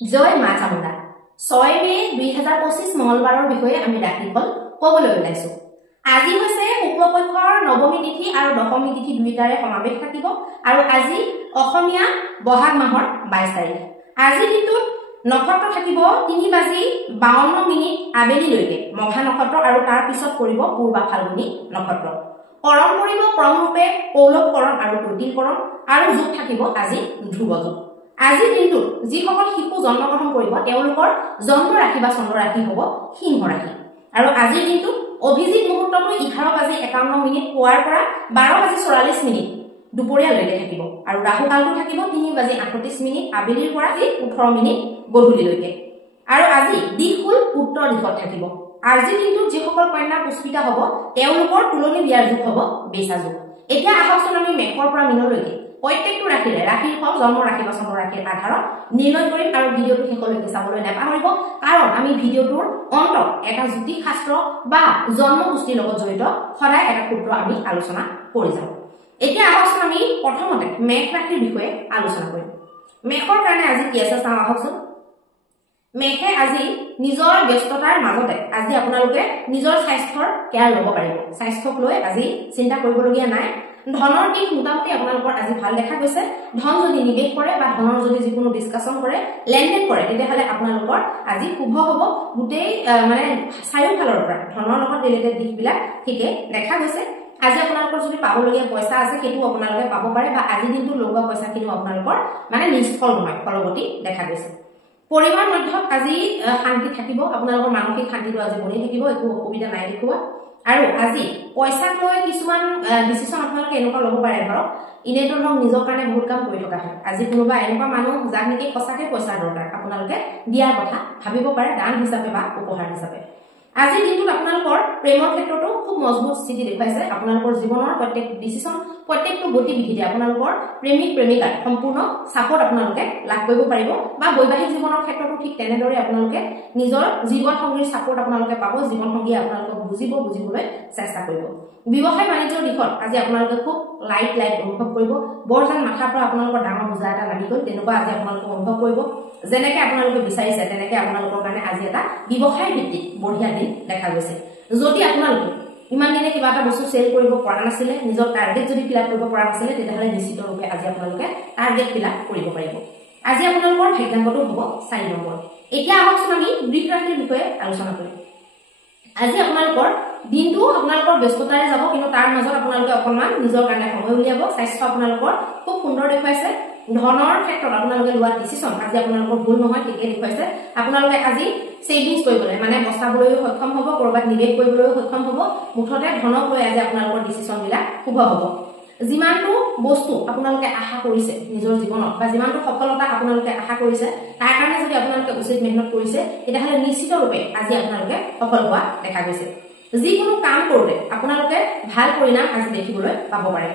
জয় মা চামুণ্ডা 6 মে 2025 মঙ্গলবাৰৰ বিষয়ে আমি ৰাতিপুৱা ক'বলৈ ওলাইছো। আজি হৈছে শুক্লপক্ষৰ নৱমী তিথি আৰু দশমী তিথি দুইটাৰে সমাবেশ থাকিব আৰু আজি অসমীয়া বহাগ মাহৰ 22 তাৰিখ। আজি দিনটোত নক্ষত্ৰ থাকিব 3:52 আবেলিলৈকে মঘা নক্ষত্ৰ আৰু তাৰ পিছত পৰিব পূৰ্বা ফাল্গুনী নক্ষত্ৰ। কৰণ পৰিব ক্ৰমৰূপে পৌলৱকৰণ আৰু তৈতিলকৰণ আৰু যোগ থাকিব আজি ধ্ৰুৱ যোগ। আজি দিনটোত যিসকল শিশু জন্মগ্ৰহণ কৰিব তেওঁলোকৰ জন্ম ৰাশি বা চন্দ্ৰ ৰাশি হ'ব সিংহ ৰাশি। আৰু আজিৰ দিনটোত অভিজিত মুহূৰ্তটো 11:51 পুৱাৰ পৰা 12:44 দুপৰীয়ালৈকে থাকিব আৰু ৰাহু কালটো থাকিব 3:38 আবেলিৰ পৰা 18 গধূলিলৈকে। আৰু আজি দিশুল উত্তৰ দিশত থাকিব। আজিৰ দিনটোত যিসকল কন্যা পুষ্পিতা হ'ব তেওঁলোকৰ তুলনি বিয়াৰ যোগ হ'ব বেচা যোগ। এতিয়া আহকচোন আমি মেষৰ পৰা মীনলৈকে প্ৰত্যেকটো ৰাশিৰে ৰাশিৰ ফল জন্ম ৰাশি বা চন্দ্ৰ ৰাশিৰ আধাৰত নিৰ্ণয় কৰিম আৰু ভিডিঅ'টো শেষলৈকে চাবলৈ নাপাহৰিব, কাৰণ আমি ভিডিঅ'টোৰ অন্তত এটা জ্যোতিষ শাস্ত্ৰ বা জন্ম পুষ্টিৰ লগত জড়িত সদায় এটা সূত্ৰ আমি আলোচনা কৰি যাওঁ। এতিয়া আহকচোন আমি প্ৰথমতে মেষ ৰাশিৰ বিষয়ে আলোচনা কৰিম। মেষৰ কাৰণে আজি কি আছে চাওঁ আহকচোন। মেষে আজি নিজৰ ব্যস্ততাৰ মাজতে আজি আপোনালোকে নিজৰ স্বাস্থ্যৰ কেয়াৰ ল'ব পাৰিব। স্বাস্থ্যক লৈ আজি চিন্তা কৰিবলগীয়া নাই। ধনৰ দিশ মোটামুটি আপোনালোকৰ আজি ভাল দেখা গৈছে। ধন যদি নিৱেশ কৰে বা ধনৰ যদি যিকোনো ডিছকাশ্যন কৰে, লেনদেন কৰে, তেতিয়াহ'লে আপোনালোকৰ আজি শুভ হ'ব। গোটেই মানে চাৰিওফালৰ পৰা ধনৰ লগত ৰিলেটেড দিশবিলাক ঠিকে দেখা গৈছে। আজি আপোনালোকৰ যদি পাবলগীয়া পইচা আছে সেইটো আপোনালোকে পাব পাৰে বা আজি দিনটো লগোৱা পইচাখিনিও আপোনালোকৰ মানে নিষ্ফল নহয়, ফলগতি দেখা গৈছে। পৰিবাৰ মধ্যত আজি শান্তি থাকিব। আপোনালোকৰ মানসিক শান্তিটো আজি বনি থাকিব, একো অসুবিধা নাই দেখুওৱা। আৰু আজি পইচাক লৈ কিছুমান ডিচিশ্যন আপোনালোকে এনেকুৱা ল'ব পাৰে, ধৰক এনেইতো ধৰক নিজৰ কাৰণে বহুত কাম কৰি থকা হয়। আজি কোনোবা এনেকুৱা মানুহ যাক নেকি সঁচাকৈ পইচাৰ দৰকাৰ, আপোনালোকে দিয়াৰ কথা ভাবিব পাৰে দান হিচাপে বা উপহাৰ হিচাপে। আজিৰ দিনটোত আপোনালোকৰ প্ৰেমৰ ক্ষেত্ৰতো খুব মজবুত স্থিতি দেখুৱাইছে। আপোনালোকৰ জীৱনৰ প্ৰত্যেক ডিচিশ্যন, প্ৰত্যেকটো গতিবিধিতে আপোনালোকৰ প্ৰেমিক প্ৰেমিকাৰ সম্পূৰ্ণ ছাপোৰ্ট আপোনালোকে লাভ কৰিব পাৰিব বা বৈবাহিক জীৱনৰ ক্ষেত্ৰতো ঠিক তেনেদৰে আপোনালোকে নিজৰ জীৱন সংগীৰ ছাপোৰ্ট আপোনালোকে পাব। জীৱন সংগীয়ে আপোনালোকক বুজিবলৈ চেষ্টা কৰিব। ব্যৱসায় বাণিজ্যৰ দিশত আজি আপোনালোকে খুব লাইট অনুভৱ কৰিব। বৰ যেন মাথাৰ পৰা আপোনালোকৰ ডাঙৰ বোজা এটা লাগি গ'ল, তেনেকুৱা আজি আপোনালোকে অনুভৱ কৰিব। যেনেকে আপোনালোকে বিচাৰিছে তেনেকে আপোনালোকৰ কাৰণে আজি এটা ব্যৱসায় ভিত্তিক বঢ়িয়া দিন দেখা গৈছে। যদি আপোনালোকে ইমান দিনে কিবা এটা বস্তু চেল কৰিব পৰা নাছিলে, নিজৰ টাৰ্গেট যদি ফিল আপ কৰিব পৰা নাছিলে, তেতিয়াহ'লে নিশ্চিত ৰূপে আজি আপোনালোকে টাৰ্গেট ফিল আপ কৰিব পাৰিব। আজি আপোনালোকৰ ভাগ্যাংকটো হ'ব 4 নম্বৰ। এতিয়া আহকচোন আমি বৃষ ৰাশিৰ বিষয়ে আলোচনা কৰিম। আজি আপোনালোকৰ দিনটো আপোনালোকৰ ব্যস্ততাৰে যাব, কিন্তু তাৰ মাজত আপোনালোকে অকণমান নিজৰ কাৰণে সময় উলিয়াব। স্বাস্থ্য আপোনালোকৰ খুব সুন্দৰ দেখুৱাইছে। ধনৰ ক্ষেত্ৰত আপোনালোকে লোৱা ডিচিশ্যন আজি আপোনালোকৰ ভুল নহয়, ঠিকেই দেখুৱাইছে। আপোনালোকে আজি ছেভিংছ কৰিবলৈ মানে বচাবলৈও সক্ষম হ'ব, ক'ৰবাত নিৱেশ কৰিবলৈও সক্ষম হ'ব। মুঠতে ধনক লৈ আজি আপোনালোকৰ ডিচিশ্যনবিলাক শুভ হ'ব। যিমানটো বস্তু আপোনালোকে আশা কৰিছে নিজৰ জীৱনত বা যিমানটো সফলতা আপোনালোকে আশা কৰিছে, তাৰ কাৰণে যদি আপোনালোকে উচিত মেহনত কৰিছে, তেতিয়াহ'লে নিশ্চিত ৰূপে আজি আপোনালোকে সফল হোৱা দেখা গৈছে। যিকোনো কাম কৰোঁতে আপোনালোকে ভাল পৰিণাম আজি দেখিবলৈ পাব পাৰে।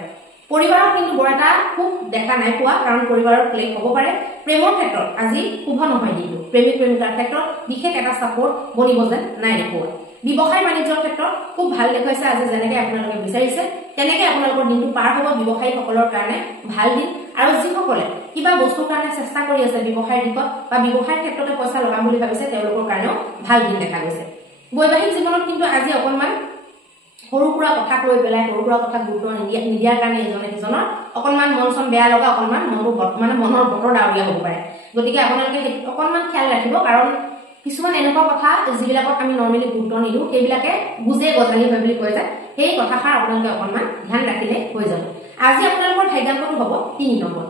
পৰিবাৰত কিন্তু বৰ এটা সুখ দেখা নাই পোৱা, কাৰণ পৰিবাৰৰ ক্লেশ হ'ব পাৰে। প্ৰেমৰ ক্ষেত্ৰত আজি শুভ নহয় দিনটো। প্ৰেমিক প্ৰেমিকাৰ ক্ষেত্ৰত বিশেষ এটা ছাপোৰ্ট বনিব যেন নাই দেখুওৱা। ব্যৱসায় বাণিজ্যৰ ক্ষেত্ৰত খুব ভাল দেখুৱাইছে। আজি যেনেকে আপোনালোকে বিচাৰিছে তেনেকে আপোনালোকৰ দিনটো পাৰ হ'ব। ব্যৱসায়ীসকলৰ কাৰণে ভাল দিন। আৰু যিসকলে কিবা বস্তুৰ কাৰণে চেষ্টা কৰি আছে ব্যৱসায়ৰ দিশত বা ব্যৱসায়ৰ ক্ষেত্ৰতে পইচা লগাম বুলি ভাবিছে, তেওঁলোকৰ কাৰণেও ভাল দিন দেখা গৈছে। বৈবাহিক জীৱনত কিন্তু আজি অকণমান সৰু সুৰা কথাক লৈ পেলাই সৰু সুৰা কথাক গুৰুত্ব নিদিয়াৰ কাৰণে ইজনে সিজনৰ অকণমান মন চন বেয়া লগা, অকণমান মনটো মানে মনৰ বতৰ ডাৱৰীয়া হ'ব পাৰে। গতিকে আপোনালোকে অকণমান খেয়াল ৰাখিব, কাৰণ কিছুমান এনেকুৱা কথা যিবিলাকত আমি নৰ্মেলি গুৰুত্ব নিদিওঁ, সেইবিলাকে বুজে গজালি হয় বুলি কয় যে, সেই কথাষাৰ আপোনালোকে অকণমান ধ্যান ৰাখিলে হৈ যাব। আজি আপোনালোকৰ ভাগ্যাংকটো হ'ব 3 নম্বৰ।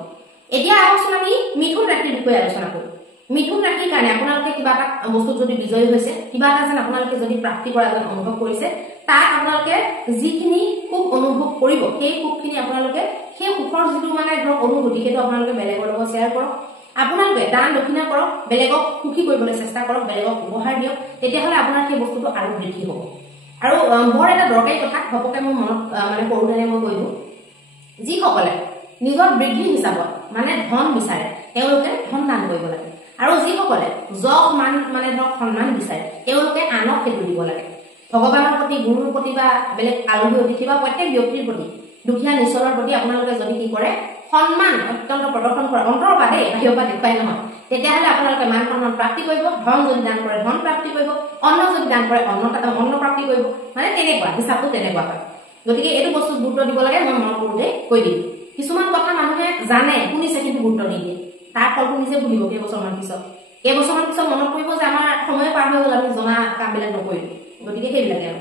এতিয়া আহকচোন আমি মিথুন ৰাশিৰ বিষয়ে আলোচনা কৰিম। মিথুন ৰাশিৰ কাৰণে আপোনালোকে কিবা এটা বস্তুত যদি বিজয়ী হৈছে, কিবা এটা যেন আপোনালোকে যদি প্ৰাপ্তি কৰা যেন অনুভৱ কৰিছে, তাত আপোনালোকে যিখিনি সুখ অনুভৱ কৰিব, সেই সুখখিনি আপোনালোকে সেই সুখৰ যিটো মানে ধৰক অনুভূতি, সেইটো আপোনালোকে বেলেগৰ লগত শ্বেয়াৰ কৰক। আপোনালোকে দান দক্ষিণা কৰক, বেলেগক সুখী কৰিবলৈ চেষ্টা কৰক, বেলেগক উপহাৰ দিয়ক, তেতিয়াহ'লে আপোনাৰ সেই বস্তুটো আৰু বৃদ্ধি হ'ব। আৰু বৰ এটা দৰকাৰী কথা ঘপকে মোৰ মনত মানে কৰোঁতেনে মই কৈ দিওঁ, যিসকলে নিজৰ বৃদ্ধি হিচাপত মানে ধন বিচাৰে তেওঁলোকে ধন দান কৰিব লাগে। আৰু যিসকলে যশ মান মানে ধৰক সন্মান বিচাৰে তেওঁলোকে আনক সেইটো দিব লাগে। ভগৱানৰ প্ৰতি, গুৰুৰ প্ৰতি বা বেলেগ আলহী অতিথি বা প্ৰত্যেক ব্যক্তিৰ প্ৰতি, দুখীয়া নিচলৰ প্ৰতি আপোনালোকে যদি কি কৰে, সন্মান অত্যন্ত প্ৰদৰ্শন কৰে, অন্তৰৰ পৰা দেই, বাহিৰৰ পৰা দেখুৱাই নহয়, তেতিয়াহ'লে আপোনালোকে মান সন্মান প্ৰাপ্তি কৰিব, ধন যদি দান কৰে ধন প্ৰাপ্তি কৰিব, অন্ন যদি দান কৰে অন্ন প্ৰাপ্তি কৰিব, মানে তেনেকুৱা হিচাপটো তেনেকুৱা হয়। গতিকে এইটো বস্তু গুৰুত্ব দিব লাগে, মই মন কৰোঁতে কৈ দিম। কিছুমান কথা মানুহে জানে শুনিছে কিন্তু গুৰুত্ব নিদিয়ে, তাৰ ফলটো নিজে ভুগিব কেইবছৰমান পিছত মনত পৰিব যে আমাৰ সময় পাৰ হৈ গ'ল, আমি জনা কামবিলাক নকৰিলোঁ। গতিকে সেইবিলাকে আৰু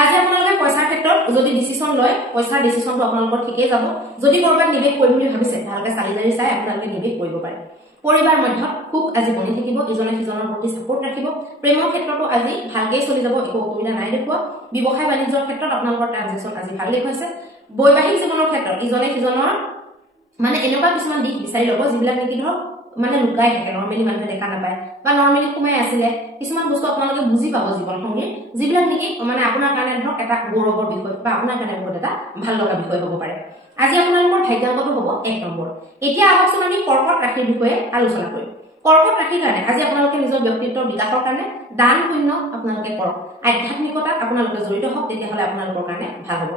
আজি আপোনালোকে পইচাৰ ক্ষেত্ৰত যদি ডিচিশ্যন লয়, পইচাৰ ডিচিশ্যনটো আপোনালোকৰ ঠিকেই যাব। যদি ক'ৰবাত নিৱেশ কৰিম বুলি ভাবিছে, ভালকৈ চালি জাৰি চাই আপোনালোকে নিৱেশ কৰিব পাৰে। পৰিবাৰ মধ্যত সুখ আজি বনি থাকিব, ইজনে সিজনৰ প্ৰতি ছাপোৰ্ট ৰাখিব। প্ৰেমৰ ক্ষেত্ৰতো আজি ভালকেই চলি যাব, একো অসুবিধা নাই দেখুওৱা। ব্যৱসায় বাণিজ্যৰ ক্ষেত্ৰত আপোনালোকৰ ট্ৰানজেকশ্যন আজি ভাল দেখুৱাইছে। বৈবাহিক জীৱনৰ ক্ষেত্ৰত ইজনে সিজনৰ মানে এনেকুৱা কিছুমান দিশ বিচাৰি ল'ব যিবিলাক নেকি ধৰক মানে লুকাই থাকে, নৰ্মেলি মানুহে দেখা নাপায় বা নৰ্মেলি সোমাই আছিলে। কিছুমান বস্তু আপোনালোকে বুজি পাব জীৱন সংগীৰ, যিবিলাক নেকি মানে আপোনাৰ কাৰণে ধৰক এটা গৌৰৱৰ বিষয় বা আপোনাৰ কাৰণে বহুত এটা ভাল লগা বিষয় হ'ব পাৰে। আজি আপোনালোকৰ ভাগ্যাংকটো হ'ব 1 নম্বৰ। এতিয়া আহকচোন আমি কৰ্কট ৰাশিৰ বিষয়ে আলোচনা কৰিম। কৰ্কট ৰাশিৰ কাৰণে আজি আপোনালোকে নিজৰ ব্যক্তিত্বৰ বিকাশৰ কাৰণে দান পুণ্য আপোনালোকে কৰক, আধ্যাত্মিকতাত আপোনালোকে জড়িত হওক, তেতিয়াহ'লে আপোনালোকৰ কাৰণে ভাল হ'ব।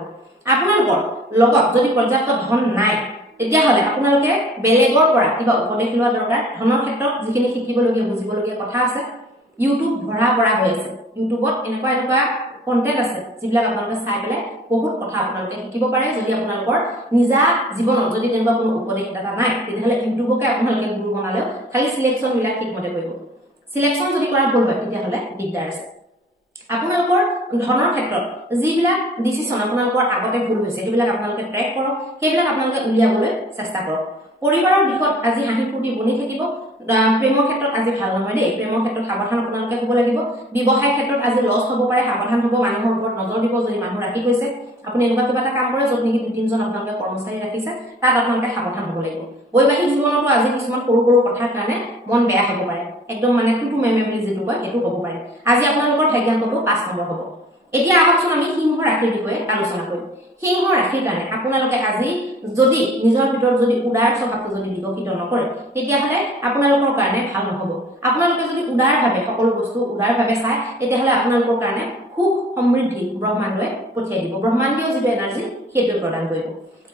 আপোনালোকৰ লগত যদি পৰ্যাপ্ত ধন নাই, তেতিয়াহ'লে আপোনালোকে বেলেগৰ পৰা কিবা উপদেশ লোৱা দৰকাৰ। ধনৰ ক্ষেত্ৰত যিখিনি শিকিবলগীয়া বুজিবলগীয়া কথা আছে, ইউটিউব ভৰা হৈ আছে। ইউটিউবত এনেকুৱা কণ্টেণ্ট আছে যিবিলাক আপোনালোকে চাই পেলাই বহুত কথা আপোনালোকে শিকিব পাৰে। যদি আপোনালোকৰ নিজা জীৱনত যদি তেনেকুৱা কোনো উপদেশদাতা নাই, তেতিয়াহ'লে ইউটিউবকে আপোনালোকে গুৰু বনালেও খালি চিলেকশ্যনবিলাক ঠিকমতে কৰিব। চিলেকশ্যন যদি কৰা ভুল হয় তেতিয়াহ'লে দিগদাৰ আছে। আপোনালোকৰ ধনৰ ক্ষেত্ৰত যিবিলাক ডিচিশ্যন আপোনালোকৰ আগতে ভুল হৈছে, সেইবিলাক আপোনালোকে ট্ৰেক কৰক, সেইবিলাক আপোনালোকে উলিয়াবলৈ চেষ্টা কৰক। পৰিবাৰৰ দিশত আজি হাঁহি ফূৰ্তি বনি থাকিব। প্ৰেমৰ ক্ষেত্ৰত আজি ভাল নহয় দেই, প্ৰেমৰ ক্ষেত্ৰত সাৱধান আপোনালোকে হ'ব লাগিব। ব্যৱসায়ৰ ক্ষেত্ৰত আজি লছ হ'ব পাৰে, সাৱধান হ'ব। মানুহৰ ওপৰত নজৰ দিব, যদি মানুহ ৰাখি গৈছে আপুনি এনেকুৱা কিবা এটা কাম কৰে য'ত নেকি 2-3জন আপোনালোকে কৰ্মচাৰী ৰাখিছে, তাত আপোনালোকে সাৱধান হ'ব লাগিব। বৈবাহিক জীৱনতো আজি কিছুমান সৰু কথাৰ কাৰণে মন বেয়া হ'ব পাৰে, একদম মানে টুটু মেমে বুলি যিটো কয় সেইটো হ'ব পাৰে। আজি আপোনালোকৰ ভাগ্যাংকটো 5 নম্বৰ হ'ব। এতিয়া আহকচোন আমি সিংহ ৰাশিৰ বিষয়ে আলোচনা কৰিম। সিংহ ৰাশিৰ কাৰণে আপোনালোকে আজি যদি নিজৰ ভিতৰত যদি উদাৰ স্বভাৱটো যদি বিকশিত নকৰে, তেতিয়াহ'লে আপোনালোকৰ কাৰণে ভাল নহ'ব। আপোনালোকে যদি উদাৰভাৱে সকলো বস্তু উদাৰভাৱে চায়, তেতিয়াহ'লে আপোনালোকৰ কাৰণে সুখ সমৃদ্ধি ব্ৰহ্মাণ্ডই পঠিয়াই দিব। ব্ৰহ্মাণ্ডীয় যিটো এনাৰ্জি সেইটোৱে প্ৰদান কৰিব।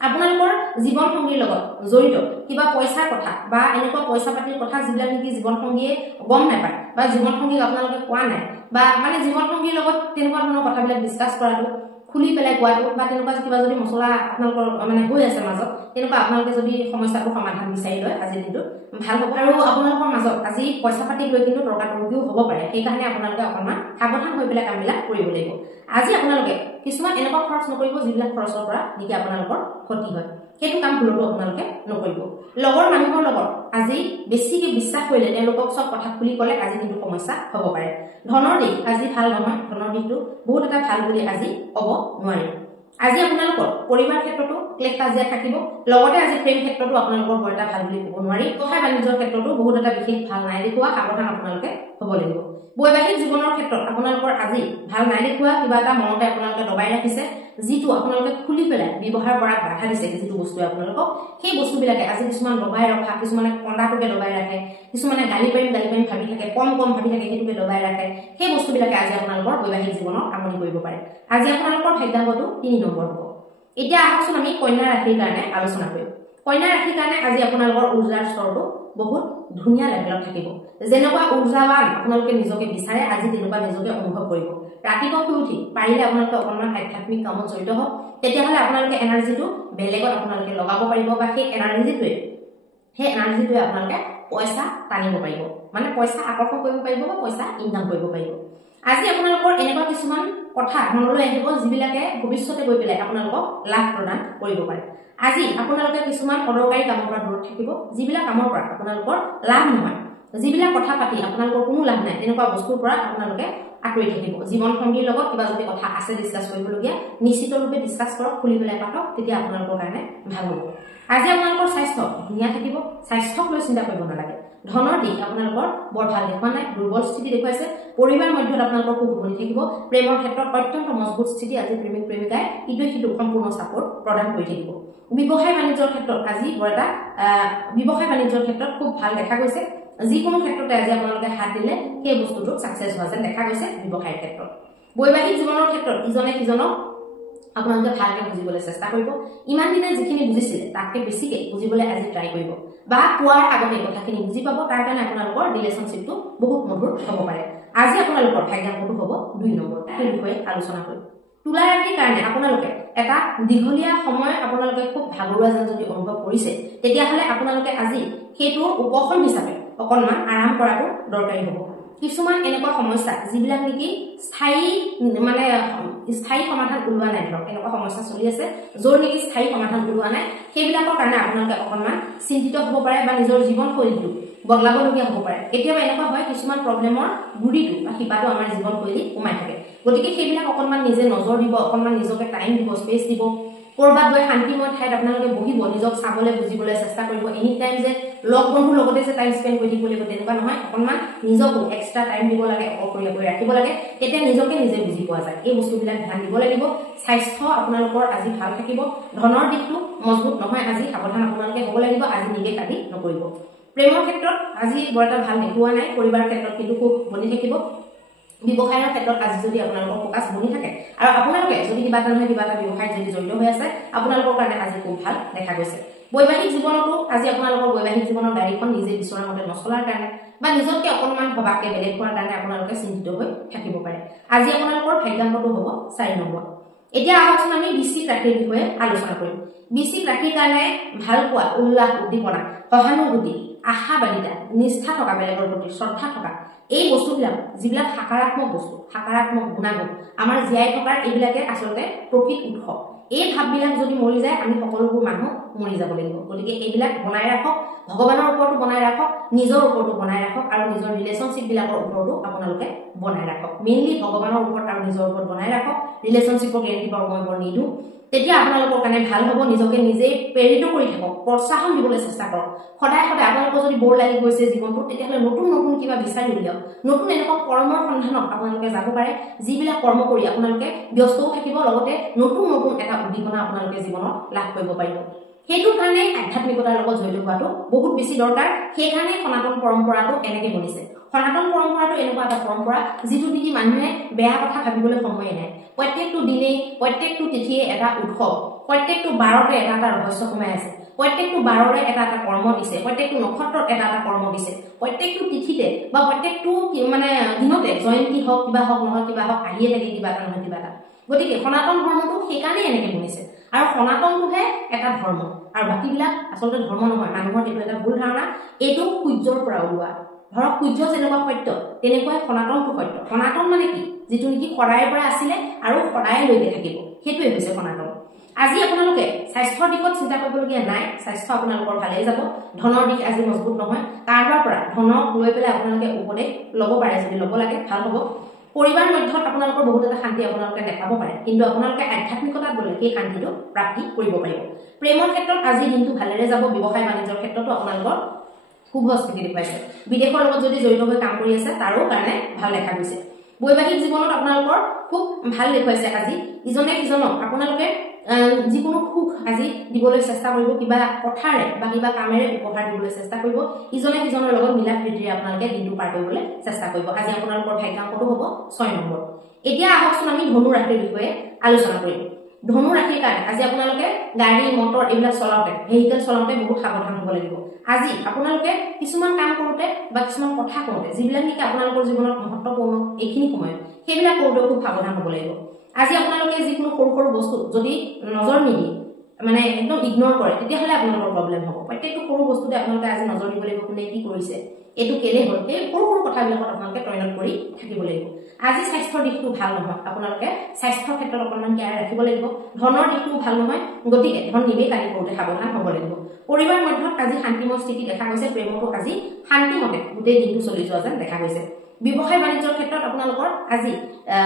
আপোনালোকৰ জীৱন সংগীৰ লগত জড়িত কিবা পইচাৰ কথা বা এনেকুৱা পইচা পাতিৰ কথা যিবিলাক নেকি জীৱন সংগীয়ে গম নাপায় বা জীৱন সংগীক আপোনালোকে কোৱা নাই, বা মানে জীৱন সংগীৰ লগত তেনেকুৱা ধৰণৰ কথাবিলাক ডিছকাছ কৰাটো, খুলি পেলাই কোৱাটো, বা তেনেকুৱা কিবা যদি মছলা আপোনালোকৰ মানে হৈ আছে মাজত, তেনেকুৱা আপোনালোকে যদি সমস্যাটো সমাধান বিচাৰি লয় আজিৰ দিনটো ভাল হ'ব। আৰু আপোনালোকৰ মাজত আজি পইচা পাতি লৈ কিন্তু তৰ্কাতৰ্কিও হ'ব পাৰে, সেইকাৰণে আপোনালোকে অকণমান সাৱধান হৈ পেলাই কামবিলাক কৰিব লাগিব। আজি আপোনালোকে কিছুমান এনেকুৱা খৰচ নকৰিব যিবিলাক খৰচৰ পৰা নেকি আপোনালোকৰ ক্ষতি হয়, সেইটো কাম ভুলতো আপোনালোকে নকৰিব। লগৰ মানুহৰ লগত আজি বেছিকৈ বিশ্বাস কৰিলে, তেওঁলোকক চব কথা খুলি ক'লে আজি কিন্তু সমস্যা হ'ব পাৰে। ধনৰ দিশ আজি ভাল নহয়, ধনৰ দিশটো বহুত এটা ভাল বুলি আজি ক'ব নোৱাৰিম। আজি আপোনালোকৰ পৰিবাৰ ক্ষেত্ৰতো ক্লেশ কাজিয়া থাকিব, লগতে আজি প্ৰেম ক্ষেত্ৰতো আপোনালোকৰ বৰ এটা ভাল বুলি ক'ব নোৱাৰি। ব্যৱসায় বাণিজ্যৰ ক্ষেত্ৰতো বহুত এটা বিশেষ ভাল নাই দেখুওৱা, সাৱধান আপোনালোকে হ'ব লাগিব। বৈবাহিক জীৱনৰ ক্ষেত্ৰত আপোনালোকৰ আজি ভাল নাই দেখুওৱা, কিবা এটা মনতে আপোনালোকে দবাই ৰাখিছে, যিটো আপোনালোকে খুলি পেলাই ব্যৱহাৰ কৰাত বাধা দিছে, যিটো বস্তুৱে আপোনালোকক, সেই বস্তুবিলাকে আজি কিছুমান দবাই ৰখা, কিছুমানে কন্দাটোকে দবাই ৰাখে, কিছুমানে গালি পাৰিম ভাবি থাকে, কম ভাবি থাকে, সেইটোকে দবাই ৰাখে। সেই বস্তুবিলাকে আজি আপোনালোকৰ বৈবাহিক জীৱনত আমনি কৰিব পাৰে। আজি আপোনালোকৰ ভাগ্যাংকটো 3 নম্বৰ হ'ব। এতিয়া আহকচোন আমি কন্যা ৰাশিৰ কাৰণে আলোচনা কৰিম। কন্যা ৰাশিৰ কাৰণে আজি আপোনালোকৰ উৰ্জাৰ স্তৰটো বহুত ধুনীয়া লেভেলত থাকিব। যেনেকুৱা উৰ্জাৱান আপোনালোকে নিজকে বিচাৰে, আজি তেনেকুৱা নিজকে অনুভৱ কৰিব। ৰাতিপুৱা শুই উঠি পাৰিলে আপোনালোকে অকণমান আধ্যাত্মিক কামত জড়িত হওক, তেতিয়াহ'লে আপোনালোকে এনাৰ্জিটো বেলেগত আপোনালোকে লগাব পাৰিব, বা সেই এনাৰ্জিটোৱে আপোনালোকে পইচা টানিব পাৰিব, মানে পইচা আকৰ্ষণ কৰিব পাৰিব বা পইচা ইনকাম কৰিব পাৰিব। আজি আপোনালোকৰ এনেকুৱা কিছুমান কথা মনলৈ আহিব যিবিলাকে ভৱিষ্যতে গৈ পেলাই আপোনালোকক লাভ প্ৰদান কৰিব পাৰে। আজি আপোনালোকে কিছুমান অদৰকাৰী কামৰ পৰা দূৰত থাকিব, যিবিলাক কামৰ পৰা আপোনালোকৰ লাভ নহয়, যিবিলাক কথা পাতি আপোনালোকৰ কোনো লাভ নাই, তেনেকুৱা বস্তুৰ পৰা আপোনালোকে আঁতৰি থাকিব। জীৱন সংগীৰ লগত কিবা যদি কথা আছে ডিছকাছ কৰিবলগীয়া, নিশ্চিত ৰূপে ডিছকাছ কৰক, খুলি পেলাই পাতক, তেতিয়া আপোনালোকৰ কাৰণে ভাল হ'ব। আজি আপোনালোকৰ স্বাস্থ্য ধুনীয়া থাকিব, স্বাস্থ্যক লৈ চিন্তা কৰিব নালাগে। ধনৰ দিশ আপোনালোকৰ বৰ ভাল দেখুওৱা নাই, দুৰ্বল স্থিতি দেখুৱাইছে। পৰিবাৰ মধ্যত আপোনালোকৰ খুব বনি থাকিব। প্ৰেমৰ ক্ষেত্ৰত অত্যন্ত মজবুত স্থিতি, আজি প্ৰেমিক প্ৰেমিকাই ইটোৱে সিটোক সম্পূৰ্ণ ছাপোৰ্ট প্ৰদান কৰি থাকিব। ব্যৱসায় বাণিজ্যৰ ক্ষেত্ৰত আজি বৰ এটা ব্যৱসায় বাণিজ্যৰ ক্ষেত্ৰত খুব ভাল দেখা গৈছে। যিকোনো ক্ষেত্ৰতে আজি আপোনালোকে হাত দিলে সেই বস্তুটো ছাকচেছ হোৱা যেন দেখা গৈছে ব্যৱসায়ৰ ক্ষেত্ৰত। বৈবাহিক জীৱনৰ ক্ষেত্ৰত ইজনে সিজনক আপোনালোকে ভালকৈ বুজিবলৈ চেষ্টা কৰিব। ইমান দিনে যিখিনি বুজিছিলে তাতকৈ বেছিকৈ বুজিবলৈ আজি ট্ৰাই কৰিব। বা পুৱাৰ আগতে কথাখিনি বুজি পাব তাৰ কাৰণে আপোনালোকৰ ৰিলেশনশিপটো বহুত মধুৰ হ'ব পাৰে আজি আপোনালোকৰ ভাগ্যাংকটো হ'ব 2 নম্বৰ এই বিষয়ে আলোচনা কৰিম তুলা ৰাশিৰ কাৰণে আপোনালোকে এটা দীঘলীয়া সময় আপোনালোকে খুব ভাগৰুৱা যেন যদি অনুভৱ কৰিছে তেতিয়া হলে আপোনালোকে আজি হেতুৰ উপশম হিচাপে অকনমান আৰাম কৰাটো দৰকাৰী হ'ব কিছুমান এনেকুৱা সমস্যা যিবিলাক নেকি স্থায়ী সমাধান ওলোৱা নাই ধৰক এনেকুৱা সমস্যা চলি আছে যৰ নেকি স্থায়ী সমাধান ওলোৱা নাই সেইবিলাকৰ কাৰণে আপোনালোকে অকনমান চিন্তিত হ'ব পাৰে বা নিজৰ জীৱন শৈলীটো বদলাবলগীয়া হ'ব পাৰে কেতিয়াবা এনেকুৱা হয় কিছুমান প্ৰব্লেমৰ গুৰিটো বা শিপাটো আমাৰ জীৱন শৈলী সোমাই থাকে গতিকে সেইবিলাক অকনমান নিজে নজৰ দিব অকনমান নিজকে টাইম দিব স্পেচ দিব কৰবাত গৈ শান্তিময় ঠাইত আপোনালোকে বহিব নিজক চাবলৈ বুজিবলৈ চেষ্টা কৰিব এনি টাইম যে লগ বন্ধুৰ লগতে যে টাইম স্পেন্ড কৰি থাকিব লাগিব তেনেকুৱা নহয় অকনমান নিজকো এক্সট্ৰা টাইম দিব লাগে অকলশৰীয়া কৰি ৰাখিব লাগে তেতিয়া নিজকে নিজে বুজি পোৱা যায় এই বস্তুবিলাক ধ্যান দিব লাগিব স্বাস্থ্য আপোনালোকৰ আজি ভাল থাকিব ধনৰ দিশটো মজবুত নহয় আজি সাৱধান আপোনালোকে হ'ব লাগিব আজি নিবেশ আদি নকৰিব প্ৰেমৰ ক্ষেত্ৰত আজি বৰ এটা ভাল দেখুওৱা নাই পৰিবাৰৰ ক্ষেত্ৰত কিন্তু খুব বনি থাকিব ব্যৱসায়ৰ ক্ষেত্ৰত আজি যদি আপোনালোকৰ ফোকাস বনি থাকে আৰু আপোনালোকে যদি কিবা এটা নহয় কিবা এটা ব্যৱসায়ত যদি জড়িত হৈ আছে আপোনালোকৰ কাৰণে আজি খুব ভাল দেখা গৈছে বৈবাহিক জীৱনতো আজি আপোনালোকৰ বৈবাহিক জীৱনৰ গাড়ীখন নিজে বিচৰা মতে নচলাৰ কাৰণে বা নিজকে অকনমান ভবাকে বেলেগ হোৱাৰ কাৰণে আপোনালোকে চিন্তিত হৈ থাকিব পাৰে আজি আপোনালোকৰ ভাগ্যাংকটো হ'ব 4 নম্বৰ এতিয়া আহকচোন আমি বৃশ্চিক ৰাশিৰ বিষয়ে আলোচনা কৰিম বৃশ্চিক ৰাশিৰ কাৰণে ভাল পোৱা উল্লাস উদ্দীপনা সহানুভূতি আশাবাদিতা নিষ্ঠা থকা বেলেগৰ প্ৰতি শ্ৰদ্ধা থকা এই বস্তুবিলাক যিবিলাক সাকাৰাত্মক বস্তু সাকাৰাত্মক গুণাগুণ আমাৰ জীয়াই থকাৰ এইবিলাকে আচলতে প্ৰকৃত উৎস এই ভাববিলাক যদি মৰি যায় আমি সকলোবোৰ মানুহ মৰি যাব লাগিব গতিকে এইবিলাক বনাই ৰাখক ভগৱানৰ ওপৰতো বনাই ৰাখক নিজৰ ওপৰতো বনাই ৰাখক আৰু নিজৰ ৰিলেশনশিপ বিলাকৰ ওপৰতো আপোনালোকে বনাই ৰাখক মেইনলি ভগৱানৰ ওপৰত আৰু নিজৰ ওপৰত বনাই ৰাখক ৰিলেশনশিপৰ গেৰেণ্টি পাব মই বৰ নিদু তেতিয়া আপোনালোকৰ কাৰণে ভাল হ'ব নিজকে নিজে প্ৰেৰিত কৰি থাকক প্ৰোৎসাহন দিবলৈ চেষ্টা কৰক সদায় সদায় আপোনালোকৰ যদি বৰ লাগি গৈছে জীৱনটো তেতিয়াহলে নতুন নতুন কিবা বিচাৰি উলিয়াওক নতুন এনেকুৱা কৰ্মৰ সন্ধানত আপোনালোকে যাব পাৰে যিবিলাক কৰ্ম কৰি আপোনালোকে ব্যস্তও থাকিব লগতে নতুন নতুন এটা উদ্দীপনা আপোনালোকে জীৱনত লাভ কৰিব পাৰিব সেইটো কাৰণে আধ্যাত্মিকতাৰ লগত জড়িত হোৱাটো বহুত বেছি দৰকাৰ সেইকাৰণে সনাতন পৰম্পৰাটো এনেকৈ বনিছে সনাতন পৰম্পৰাটো এনেকুৱা এটা পৰম্পৰা যিটো নেকি মানুহে বেয়া কথা ভাবিবলৈ সময় নাই প্ৰত্যেকটো দিনেই প্ৰত্যেকটো তিথিয়ে এটা উৎসৱ প্ৰত্যেকটো বাৰতে এটা এটা ৰহস্য সোমাই আছে প্ৰত্যেকটো বাৰৰে এটা এটা কৰ্ম দিছে প্ৰত্যেকটো নক্ষত্ৰত এটা এটা কৰ্ম দিছে প্ৰত্যেকটো তিথিতে বা প্ৰত্যেকটো দিনতে জয়ন্তী হওক কিবা হওক নহয় কিবা হওক আহিয়ে থাকে কিবা এটা নহয় কিবা এটা গতিকে সনাতন ধৰ্মটো সেইকাৰণে এনেকৈ বনিছে আৰু সনাতনটোহে এটা ধৰ্ম আৰু বাকীবিলাক আচলতে ধৰ্ম নহয় মানুহৰ এইটো এটা ভুল ধাৰণা এইটো সূৰ্যৰ পৰা ওলোৱা ধৰক সূৰ্য যেনেকুৱা সত্য তেনেকুৱাই সনাতনটো সত্য সনাতন মানে কি যিটো নেকি সদায়ৰ পৰা আছিলে আৰু সদায়লৈকে থাকিব সেইটোৱে হৈছে সনাতন আজি আপোনালোকে স্বাস্থ্যৰ দিশত চিন্তা কৰিবলগীয়া নাই স্বাস্থ্য আপোনালোকৰ ভালেই যাব ধনৰ দিশ আজি মজবুত নহয় কাৰোবাৰ পৰা ধনক লৈ পেলাই আপোনালোকে উপদেশ ল'ব পাৰে যদি ল'ব লাগে ভাল হ'ব পৰিবাৰ মধ্যত আপোনালোকৰ বহুত এটা শান্তি আপোনালোকে দেখাব পাৰে কিন্তু আপোনালোকে আধ্যাত্মিকতাত গ'লে সেই শান্তিটো প্ৰাপ্তি কৰিব পাৰিব প্ৰেমৰ ক্ষেত্ৰত আজি দিনটো ভালেৰে যাব ব্যৱসায় বাণিজ্যৰ ক্ষেত্ৰতো আপোনালোকৰ খুব স্থিতি দেখুৱাইছে বিদেশৰ লগত যদি জড়িত হৈ কাম কৰি আছে তাৰো কাৰণে ভাল দেখা গৈছে বৈবাহিক জীৱনত আপোনালোকৰ খুব ভাল দেখুৱাইছে আজি ইজনে সিজনক আপোনালোকে যিকোনো সুখ আজি দিবলৈ চেষ্টা কৰিব কিবা কথাৰে বা কিবা কামেৰে উপহাৰ দিবলৈ চেষ্টা কৰিব ইজনে সিজনৰ লগত মিলা প্ৰীতিৰে আপোনালোকে দিনটো পাৰ কৰিবলৈ চেষ্টা কৰিব আজি আপোনালোকৰ ভাগ্যাংকটো হ'ব 6 নম্বৰ এতিয়া আহকচোন আমি ধনু ৰাশিৰ বিষয়ে আলোচনা কৰিম ধনু ৰাশিৰ কাৰণে আজি আপোনালোকে গাড়ী মটৰ এইবিলাক চলাওঁতে ভেহিকেল চলাওঁতে বহুত সাৱধান হ'ব লাগিব আজি আপোনালোকে কিছুমান কাম কৰোঁতে বা কিছুমান কথা কওঁতে যিবিলাক নেকি আপোনালোকৰ জীৱনত মহত্বপূৰ্ণ এইখিনি সময়ত সেইবিলাক কৰোঁতে খুব সাৱধান হ'ব লাগিব আজি আপোনালোকে যিকোনো সৰু সৰু বস্তু যদি নজৰ নিদি মানে একদম ইগনোৰ কৰে তেতিয়াহ'লে আপোনালোকৰ প্ৰব্লেম হ'ব প্ৰত্যেকটো সৰু বস্তুতে আপোনালোকে আজি নজৰ দিব লাগিব কোনে কি কৰিছে এইটো কেলে হ'ল এই সৰু সৰু কথাবিলাকত আপোনালোকে তৈনাত কৰি থাকিব লাগিব আজি স্বাস্থ্যৰ দিশটো ভাল নহয় আপোনালোকে স্বাস্থ্যৰ ক্ষেত্ৰত অকণমান কেয়াৰ ৰাখিব লাগিব ধনৰ দিশটো ভাল নহয় গতিকে ধন নিবেশ আদি কৰোঁতে সাৱধান হ'ব লাগিব পৰিবাৰ মধ্যত আজি শান্তিময় স্থিতি দেখা গৈছে প্ৰেমতো আজি শান্তিমতে গোটেই দিনটো চলি যোৱা যেন দেখা গৈছে ব্যৱসায় বাণিজ্যৰ ক্ষেত্ৰত আপোনালোকৰ আজি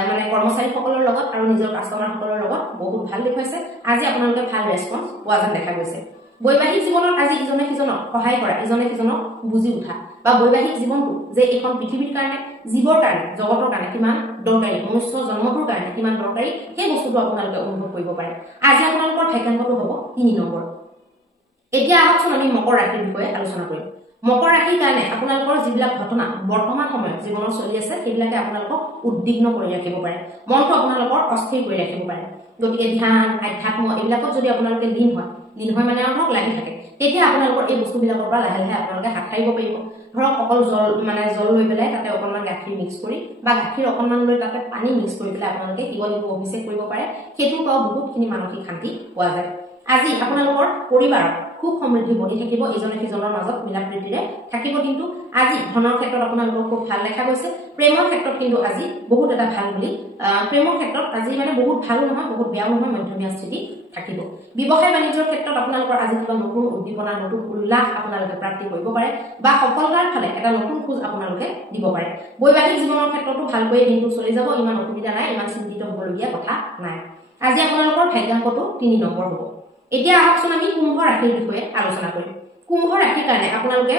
মানে কৰ্মচাৰীসকলৰ লগত আৰু নিজৰ কাষ্টমাৰসকলৰ লগত বহুত ভাল দেখুৱাইছে আজি আপোনালোকে ভাল ৰেছপন্স পোৱা যেন দেখা গৈছে বৈবাহিক জীৱনত আজি ইজনে সিজনক সহায় কৰা ইজনে সিজনক বুজি উঠা বা বৈবাহিক জীৱনটো যে এখন পৃথিৱীৰ কাৰণে জীৱৰ কাৰণে জগতৰ কাৰণে কিমান দৰকাৰী মনুষ্য জন্মটোৰ কাৰণে কিমান দৰকাৰী সেই বস্তুটো আপোনালোকে অনুভৱ কৰিব পাৰে আজি আপোনালোকৰ ভাগ্যাংকটো হ'ব 3 নম্বৰ এতিয়া আহকচোন আমি মকৰ ৰাশিৰ বিষয়ে আলোচনা কৰিম মকৰ ৰাশিৰ কাৰণে আপোনালোকৰ যিবিলাক ঘটনা বৰ্তমান সময়ত জীৱনত চলি আছে সেইবিলাকে আপোনালোকক উদ্বিগ্ন কৰি ৰাখিব পাৰে, মনটো আপোনালোকৰ অস্থিৰ কৰি ৰাখিব পাৰে। গতিকে ধ্যান আধ্যাত্ম এইবিলাকত যদি আপোনালোকে লীন হয় মানে ধৰক লাগি থাকে, তেতিয়া আপোনালোকৰ এই বস্তুবিলাকৰ পৰা লাহে লাহে আপোনালোকে হাত সাৰিব পাৰিব। ধৰক অকল জল লৈ পেলাই তাতে অকণমান গাখীৰ মিক্স কৰি বা গাখীৰ অকণমান লৈ তাতে পানী মিক্স কৰি পেলাই আপোনালোকে শিৱলিংগ অভিষেক কৰিব পাৰে, সেইটোৰ পৰাও বহুতখিনি মানসিক শান্তি পোৱা যায়। আজি আপোনালোকৰ পৰিবাৰত খুব সমৃদ্ধি বনি থাকিব, ইজনে সিজনৰ মাজত মিলা প্ৰীতিৰে থাকিব। কিন্তু আজি ধনৰ ক্ষেত্ৰত আপোনালোকৰ খুব ভাল দেখা গৈছে। প্ৰেমৰ ক্ষেত্ৰত কিন্তু আজি বহুত এটা ভাল বুলি প্ৰেমৰ ক্ষেত্ৰত আজি মানে বহুত ভালো নহয় বহুত বেয়াও নহয়, মধ্যমীয়া স্থিতি থাকিব। ব্যৱসায় বাণিজ্যৰ ক্ষেত্ৰত আপোনালোকৰ আজি কিবা নতুন উদ্দীপনা নতুন উল্লাস আপোনালোকে প্ৰাপ্তি কৰিব পাৰে বা সফলতাৰ ফালে এটা নতুন খোজ আপোনালোকে দিব পাৰে। বৈবাহিক জীৱনৰ ক্ষেত্ৰতো ভালকৈ দিনটো চলি যাব, ইমান অসুবিধা নাই, ইমান চিন্তিত হ'বলগীয়া কথা নাই। আজি আপোনালোকৰ ভাগ্যাংকটো 3 নম্বৰ হ'ব। এতিয়া আহকচোন আমি কুম্ভ ৰাশিৰ বিষয়ে আলোচনা কৰিম। কুম্ভ ৰাশিৰ কাৰণে আপোনালোকে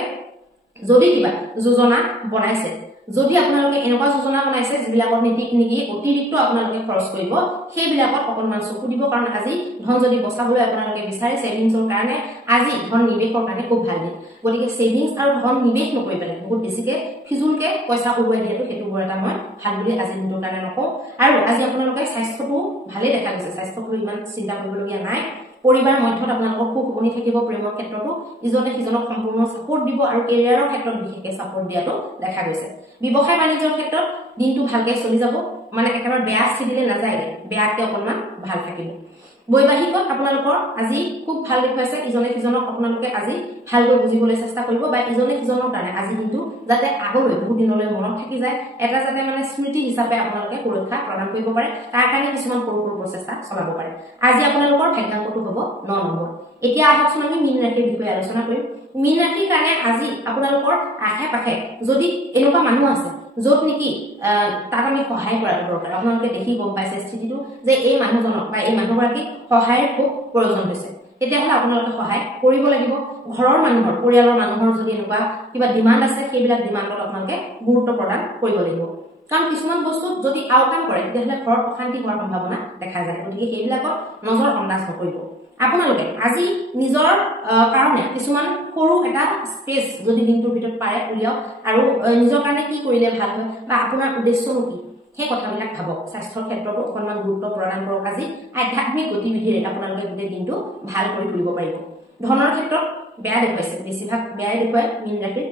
যদি কিবা যোজনা বনাইছে, যদি আপোনালোকে এনেকুৱা যোজনা বনাইছে যিবিলাকত নেকি অতিৰিক্ত আপোনালোকে খৰচ কৰিব, সেইবিলাকত অকণমান চকু দিব। কাৰণ আজি ধন যদি বচাবলৈ আপোনালোকে বিচাৰে ছেভিংছৰ কাৰণে, আজি ধন নিৱেশৰ কাৰণে খুব ভাল দিন। গতিকে ছেভিংছ আৰু ধন নিৱেশ নকৰি পেলাই বহুত বেছিকে ফিজুলকে পইচা উৰুৱাই দিয়াটো সেইটো বৰ এটা মই ভাল বুলি আজি দিনটোৰ কাৰণে নকওঁ। আৰু আজি আপোনালোকে স্বাস্থ্যটো ভালেই দেখা গৈছে, স্বাস্থ্যটো ইমান চিন্তা কৰিবলগীয়া নাই। পৰিবাৰ মধ্যত আপোনালোকৰ খুব শুনি থাকিব। প্ৰেমৰ ক্ষেত্ৰতো ইজনে সিজনক সম্পূৰ্ণ ছাপোৰ্ট দিব আৰু কেৰিয়াৰৰ ক্ষেত্ৰত বিশেষকৈ ছাপোৰ্ট দিয়াটো দেখা গৈছে। ব্যৱসায় বাণিজ্যৰ ক্ষেত্ৰত দিনটো ভালকৈ চলি যাব, মানে একেবাৰে বেয়া স্থিতিলৈ নাযায়, বেয়াকৈ অকণমান ভাল থাকিব। বৈবাহিকত আপোনালোকৰ আজি খুব ভাল দেখুৱাইছে, ইজনে সিজনক আপোনালোকে আজি ভালকৈ বুজিবলৈ চেষ্টা কৰিব বা ইজনে সিজনৰ কাৰণে আজি দিনটো যাতে আগলৈ বহুত দিনলৈ মনত থাকি যায়, এটা যাতে মানে স্মৃতি হিচাপে আপোনালোকে সুৰক্ষা প্ৰদান কৰিব পাৰে, তাৰ কাৰণে কিছুমান সৰু সৰু প্ৰচেষ্টা চলাব পাৰে। আজি আপোনালোকৰ ভাগ্যাংকটো হ'ব 9 নম্বৰ। এতিয়া আহকচোন আমি মীন ৰাশিৰ বিষয়ে আলোচনা কৰিম। মীন ৰাশিৰ কাৰণে আজি আপোনালোকৰ আশে পাশে যদি এনেকুৱা মানুহ আছে য'ত নেকি তাক আমি সহায় কৰাটো দৰকাৰ, আপোনালোকে দেখি গম পাইছে স্থিতিটো যে এই মানুহজনক বা এই মানুহগৰাকীক সহায়ৰ খুব প্ৰয়োজন হৈছে, তেতিয়াহ'লে আপোনালোকে সহায় কৰিব লাগিব। ঘৰৰ মানুহৰ পৰিয়ালৰ মানুহৰ যদি এনেকুৱা কিবা ডিমাণ্ড আছে সেইবিলাক ডিমাণ্ডত আপোনালোকে গুৰুত্ব প্ৰদান কৰিব লাগিব। কাৰণ কিছুমান বস্তুত যদি আওকাণ কৰে তেতিয়াহ'লে ঘৰত অশান্তি হোৱাৰ সম্ভাৱনা দেখা যায়। গতিকে সেইবিলাকত নজৰ আন্দাজ নকৰিব। আপোনালোকে আজি নিজৰ কাৰণে কিছুমান সৰু এটা স্পেচ যদি দিনটোৰ ভিতৰত পাৰে উলিয়াওক আৰু নিজৰ কাৰণে কি কৰিলে ভাল হয় বা আপোনাৰ উদ্দেশ্যনো কি সেই কথাবিলাক ভাবক। স্বাস্থ্যৰ ক্ষেত্ৰতো অকণমান গুৰুত্ব প্ৰদান কৰক। আজি আধ্যাত্মিক গতিবিধিৰে আপোনালোকে গোটেই দিনটো ভাল কৰি তুলিব পাৰিব। ধনৰ ক্ষেত্ৰত বেয়া দেখুৱাইছে, বেছিভাগ বেয়াই দেখুৱায় মীন ৰাশিৰ।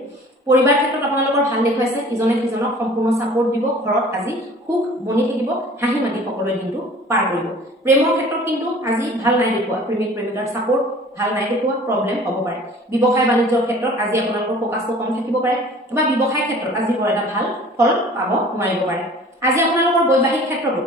পৰিবাৰ ক্ষেত্ৰত আপোনালোকৰ ভাল দেখুৱাইছে, ইজনে সিজনক সম্পূৰ্ণ ছাপোৰ্ট দিব, ঘৰত আজি সুখ বনি থাকিব, হাঁহি মাতি সকলোৱে দিনটো পাৰ কৰিব। প্ৰেমৰ ক্ষেত্ৰত কিন্তু আজি ভাল নাই দেখুওৱা, প্ৰেমিক প্ৰেমিকাৰ ছাপোৰ্ট ভাল নাই দেখুওৱা, প্ৰব্লেম হ'ব পাৰে। ব্যৱসায় বাণিজ্যৰ ক্ষেত্ৰত আজি আপোনালোকৰ ফ'কাছটো কম থাকিব পাৰে বা ব্যৱসায়ৰ ক্ষেত্ৰত আজি বৰ এটা ভাল ফল পাব নোৱাৰিব পাৰে। আজি আপোনালোকৰ বৈবাহিক ক্ষেত্ৰতো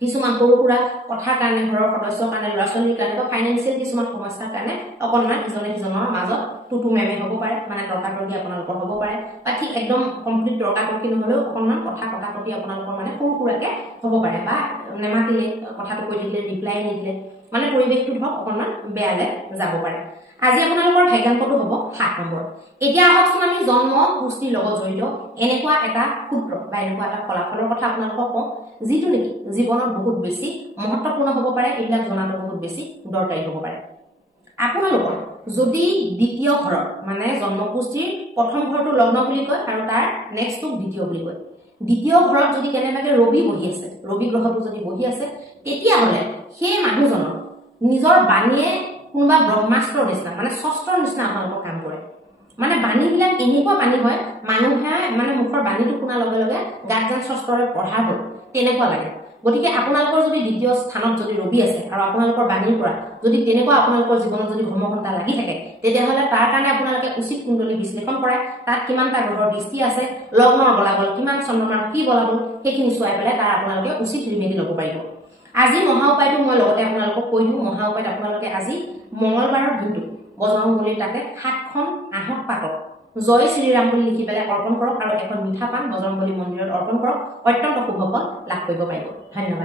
কিছুমান সৰু সুৰা কথাৰ কাৰণে, ঘৰৰ সদস্যৰ কাৰণে, ল'ৰা ছোৱালীৰ কাৰণে বা ফাইনেন্সিয়েল কিছুমান সমস্যাৰ কাৰণে অকণমান ইজনে সিজনৰ মাজত টুটু মেমে হ'ব পাৰে, মানে তৰ্কাতৰ্কি আপোনালোকৰ হ'ব পাৰে বা ঠিক একদম কমপ্লিট তৰ্কাতৰ্কি নহ'লেও অকণমান কটাকটি আপোনালোকৰ মানে সৰু সুৰাকৈ হ'ব পাৰে বা নেমাতিলে কথাটো কৈ দিলে ৰিপ্লাই নিদিলে মানে পৰিৱেশটো ধৰক অকণমান বেয়ালৈ যাব পাৰে। আজি আপোনালোকৰ ভাগ্যাংকটো হ'ব 7 নম্বৰ। এতিয়া আহকচোন আমি জন্ম পুষ্টিৰ লগত জড়িত এনেকুৱা এটা সূত্ৰ বা এনেকুৱা এটা ফলাফলৰ কথা আপোনালোকক কওঁ, যিটো নেকি জীৱনত বহুত বেছি মহত্বপূৰ্ণ হ'ব পাৰে, এইবিলাক জনাটো বহুত বেছি দৰকাৰী হ'ব পাৰে। আপোনালোকৰ যদি দ্বিতীয় ঘৰত মানে জন্মপুষ্টিৰ প্ৰথম ঘৰটো লগ্ন বুলি কয় আৰু তাৰ নেক্সটটো দ্বিতীয় বুলি কয়, দ্বিতীয় ঘৰত যদি কেনেবাকৈ ৰবি বহি আছে, ৰবি গ্ৰহটো যদি বহি আছে, তেতিয়াহ'লে সেই মানুহজনৰ নিজৰ বাণীয়ে কোনোবা ব্ৰহ্মাস্ত্ৰৰ নিচিনা মানে শস্ত্ৰৰ নিচিনা আপোনালোকৰ কাম কৰে। মানে বাণীবিলাক এনেকুৱা বাণী হয়, মানুহে মানে মুখৰ বাণীটো শুনাৰ লগে লগে গাত যেন শস্ত্ৰৰে পঢ়া হ'ল তেনেকুৱা লাগে। গতিকে আপোনালোকৰ যদি দ্বিতীয় স্থানত যদি ৰবি আছে আৰু আপোনালোকৰ বাণীৰ পৰা যদি তেনেকুৱা আপোনালোকৰ জীৱনত যদি ঘমঘণ্টা লাগি থাকে, তেতিয়াহ'লে তাৰ কাৰণে আপোনালোকে উচিত কুণ্ডলী বিশ্লেষণ কৰে, তাত কিমানটা গ্ৰহৰ দৃষ্টি আছে, লগ্নৰ বলাবল কিমান, চন্দ্ৰমাৰ কি বলাবল, সেইখিনি চোৱাই পেলাই তাৰ আপোনালোকে উচিত ৰিমেডি ল'ব পাৰিব। আজি মহা উপায়টো মই লগতে আপোনালোকক কৈ দিওঁ। মহা উপায়ত আপোনালোকে আজি মঙলবাৰৰ দিনটো বজৰংবলীৰ তাতে 7খন আহঁত পাতত জয় শ্ৰীৰাম বুলি লিখি পেলাই অৰ্পণ কৰক আৰু এখন মিঠা পান বজৰংবলী মন্দিৰত অৰ্পণ কৰক, অত্যন্ত শুভ ফল লাভ কৰিব পাৰিব। ধন্যবাদ।